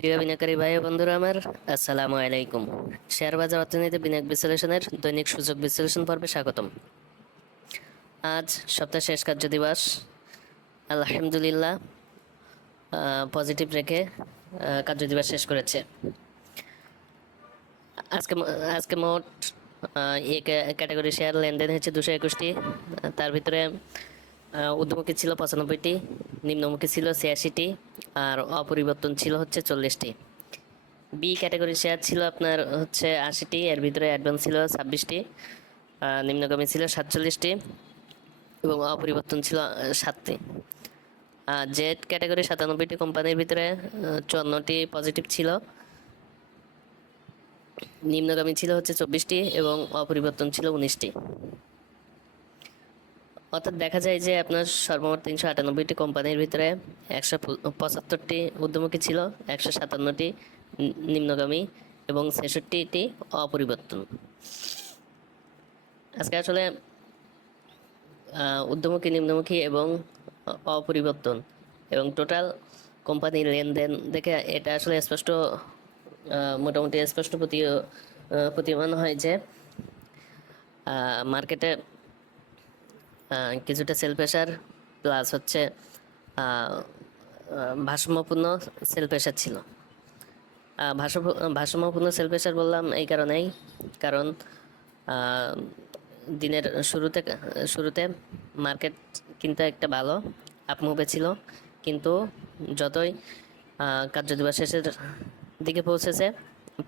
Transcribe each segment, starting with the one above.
প্রিয় বিনিয়োগকারী ভাই বন্ধুরা আমার, আসসালামু আলাইকুম। শেয়ার বাজার অর্থনীতি বিনিয়োগ বিশ্লেষণের দৈনিক সূচক বিশ্লেষণ পর্বে স্বাগতম। আজ সপ্তাহ শেষ কার্য দিবস। আলহামদুলিল্লাহ পজিটিভ রেখে কার্য দিবস শেষ করেছে। আজকে আজকে মোট এই ক্যাটাগরি শেয়ার লেনদেন হয়েছে দুশো একুশটি। তার ভিতরে ঊর্ধ্বমুখী ছিল পঁচানব্বইটি, নিম্নমুখী ছিল ছিয়াশিটি, আর অপরিবর্তন ছিল হচ্ছে চল্লিশটি। বি ক্যাটাগরি শেয়ার ছিল আপনার হচ্ছে আশিটি, এর ভিতরে অ্যাডভান্স ছিল ছাব্বিশটি নিম্নগামী ছিল সাতচল্লিশটি এবং অপরিবর্তন ছিল সাতটি। আর জেড ক্যাটাগরি সাতানব্বইটি কোম্পানির ভিতরে চুয়ান্নটি পজিটিভ ছিল। নিম্নগামী ছিল হচ্ছে চব্বিশটি এবং অপরিবর্তন ছিল উনিশটি। অর্থাৎ দেখা যায় যে আপনার সর্বমোট তিনশো আটানব্বইটি কোম্পানির ভিতরে একশো পঁচাত্তরটি ঊর্ধ্বমুখী ছিল, একশো সাতান্নটি নিম্নগামী এবং ছেষট্টিটি অপরিবর্তন। আজকে আসলে ঊর্ধ্বমুখী নিম্নমুখী এবং অপরিবর্তন এবং টোটাল কোম্পানির লেনদেন দেখে এটা আসলে স্পষ্ট মোটামুটি স্পষ্ট প্রতি প্রতীয়মান হয় যে মার্কেটে কিছুটা সেল প্রেশার প্লাস হচ্ছে ভারসাম্যপূর্ণ সেল প্রেশার ছিল। ভারসাম্যপূর্ণ সেল প্রেশার বললাম এই কারণেই, কারণ দিনের শুরুতে শুরুতে মার্কেট কিন্তু একটা ভালো আপমুভে ছিল, কিন্তু যতই কার্যদিবস শেষের দিকে পৌঁছেছে,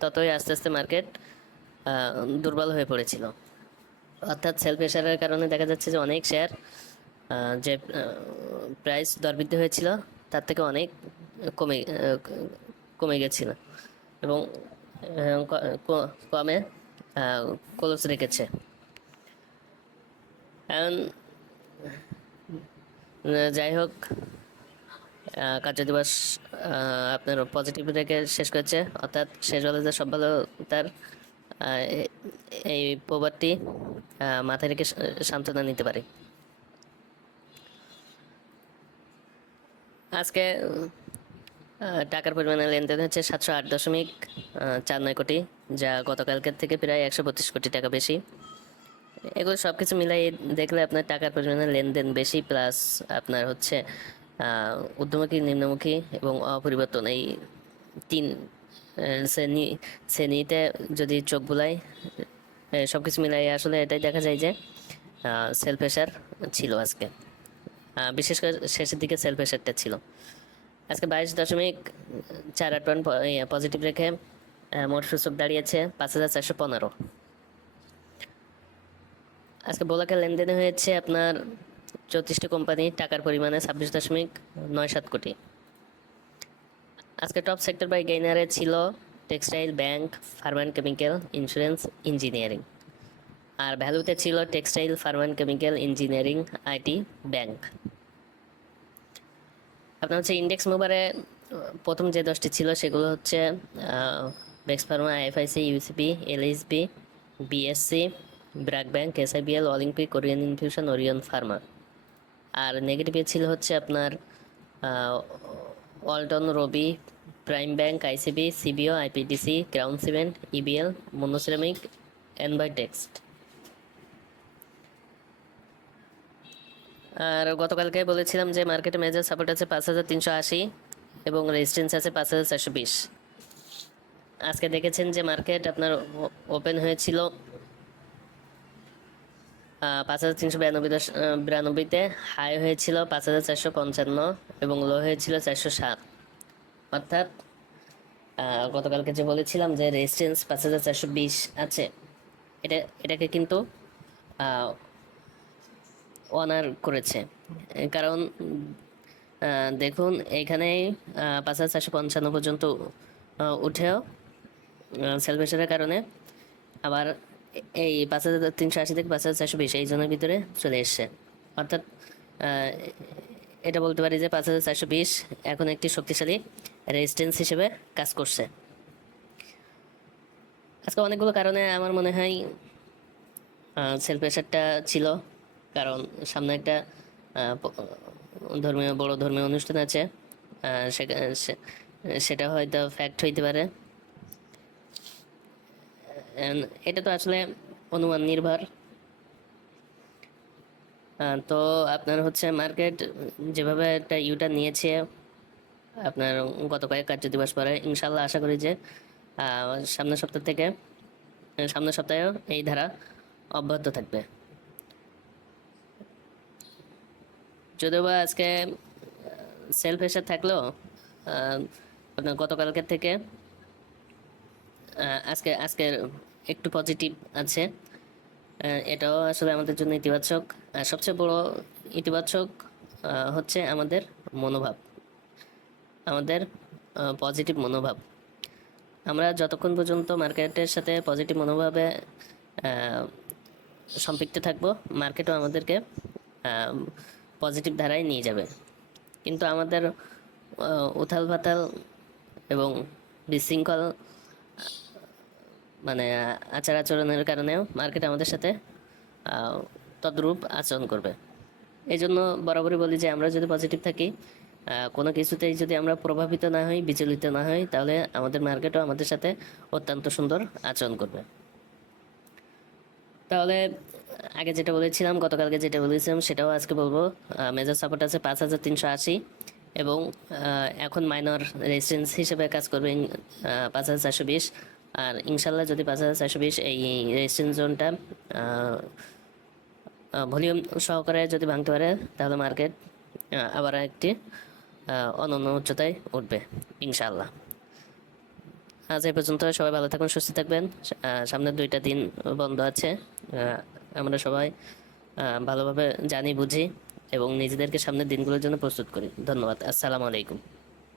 ততই আস্তে আস্তে মার্কেট দুর্বল হয়ে পড়েছিল। অর্থাৎ সেল প্রেশারের কারণে দেখা যাচ্ছে যে অনেক শেয়ার যে প্রাইস দরবৃদ্ধি হয়েছিল তার থেকে অনেক কমে কমে গেছিল এবং কমে ক্লোজ রেখেছে। যাই হোক আহ, কার্যদিবস আহ, আপনার পজিটিভ রেখে শেষ করেছে অর্থাৎ শেষ হলে যে সব ভালো তার এই প্রবাদটি মাথায় রেখে সান্ত্বনা নিতে পারে। আজকে টাকার পরিমাণে লেনদেন হচ্ছে সাতশো আট দশমিক চার নয় কোটি, যা গতকালকের থেকে প্রায় একশো পঁচিশ কোটি টাকা বেশি। এগুলো সব কিছু মিলাই দেখলে আপনার টাকার পরিমাণে লেনদেন বেশি, প্লাস আপনার হচ্ছে ঊর্ধ্বমুখী, নিম্নমুখী এবং অপরিবর্তন, এই তিন শ্রেণি শ্রেণীতে যদি চোখ বুলাই সব কিছু মিলাই আসলে এটাই দেখা যায় যে সেল প্রেশার ছিল আজকে। বিশেষ করে শেষের দিকে সেল প্রেশারটা ছিল। আজকে বাইশ দশমিক চার আট পয়েন্ট পজিটিভ রেখে মোট সূচক দাঁড়িয়েছে পাঁচ হাজার চারশো পনেরো। আজকে বোলাকে লেনদেনে হয়েছে আপনার চৌত্রিশটি কোম্পানি, টাকার পরিমাণে ছাব্বিশ দশমিক নয় সাত কোটি। আজকে টপ সেক্টর বাই গেইনারে ছিল textile bank pharma and chemical insurance engineering আর ভ্যালুতে ছিল textile pharma and chemical engineering IT bank আপনার হচ্ছে ইন্ডেক্স মোবারে প্রথম যে দশটি ছিল সেগুলো হচ্ছে Bex pharma IFIC UCP LSB BSC BRAC bank SIBL Olympic Korean infusion Orion pharma আর নেগেটিভে ছিল হচ্ছে আপনার Walton, Robi, prime bank ICB CBO IPDC crown cement EBL Monno ceramic envoy textile আর গতকালকে বলেছিলাম যে মার্কেটে মেজার সাপোর্ট আছে পাঁচ হাজার তিনশো আশি এবং রেজিস্ট্যান্স আছে পাঁচ হাজার চারশো বিশ। আজকে দেখেছেন যে মার্কেট আপনার ওপেন হয়েছিল পাঁচ হাজার তিনশো বিরানব্বই দশ বিরানব্বইতে হাই হয়েছিল পাঁচ হাজার চারশো পঞ্চান্ন এবং লো হয়েছিল চারশো সাত। অর্থাৎ গতকালকে যে বলেছিলাম যে রেজিস্ট্যান্স পাঁচ হাজার চারশো বিশ আছে, এটা, এটাকে কিন্তু অনার করেছে। কারণ দেখুন, এখানে পাঁচ হাজার চারশো পঞ্চান্ন পর্যন্ত উঠেও সেলভেশনের কারণে আবার এই পাঁচ হাজার তিনশো আশি থেকে পাঁচ হাজার চারশো বিশ, এই জনের ভিতরে চলে এসছে। অর্থাৎ এটা বলতে পারি যে পাঁচ হাজার চারশো বিশ এখন একটি শক্তিশালী রেজিস্ট্যান্স হিসেবে কাজ করছে। আজকে অনেকগুলো কারণে আমার মনে হয় সেল প্রেশারটা ছিল। কারণ সামনে একটা ধর্মীয়, বড় ধর্মীয় অনুষ্ঠান আছে সেটা হয়তো ফ্যাক্ট হইতে পারে। এটা তো আসলে অনুমান নির্ভর। তো আপনার হচ্ছে মার্কেট যেভাবে একটা ইউটা নিয়েছে, আপনার গত কয়েক কার্য দিবস পরে ইনশাল্লাহ আশা করি যে সামনের সপ্তাহ থেকে সামনের সপ্তাহেও এই ধারা অব্যাহত থাকবে। যদিও বা আজকে সেলফ এসে থাকলেও আপনার গতকালকের থেকে আজকে, আজকের একটু পজিটিভ আছে। এটাও আসলে আমাদের জন্য ইতিবাচক। সবচেয়ে বড় ইতিবাচক হচ্ছে আমাদের মনোভাব। আমাদের পজিটিভ মনোভাব। আমরা যতক্ষণ পর্যন্ত মার্কেটের সাথে পজিটিভ মনোভাবে সম্পৃক্ত থাকব, মার্কেটও আমাদেরকে পজিটিভ ধারায় নিয়ে যাবে। কিন্তু আমাদের উথাল পাতাল এবং বিশৃঙ্খল মানে আচার আচরণের কারণেও মার্কেট আমাদের সাথে তদ্রূপ আচরণ করবে। এই জন্য বরাবরই বলি যে, আমরা যদি পজিটিভ থাকি কোনো কিছুতেই যদি আমরা প্রভাবিত না হই, বিচলিত না হই, তাহলে আমাদের মার্কেটও আমাদের সাথে অত্যন্ত সুন্দর আচরণ করবে। তাহলে, আগে যেটা বলেছিলাম, গতকালকে যেটা বলেছিলাম, সেটাও আজকে বলব। মেজর সাপোর্ট আছে পাঁচ হাজার তিনশো আশি। এবং এখন মাইনর রেসিডেন্স হিসেবে কাজ করবে পাঁচ হাজার চারশো বিশ। আর ইনশাল্লাহ যদি পাঁচ হাজার চারশো বিশ এই রেসিডেন্স জোনটা ভলিউম সহকারে যদি ভাঙতে পারে, তাহলে মার্কেট আবার একটি অনন্য উচ্চতায় উঠবে ইনশাল্লাহ আজ এই পর্যন্ত সবাই ভালো থাকুন সুস্থ থাকবেন। সামনের দুইটা দিন বন্ধ আছে। আমরা সবাই ভালোভাবে জানি, বুঝি। এবং নিজেদেরকে সামনের দিনগুলোর জন্য প্রস্তুত করি। ধন্যবাদ। আসসালামু আলাইকুম।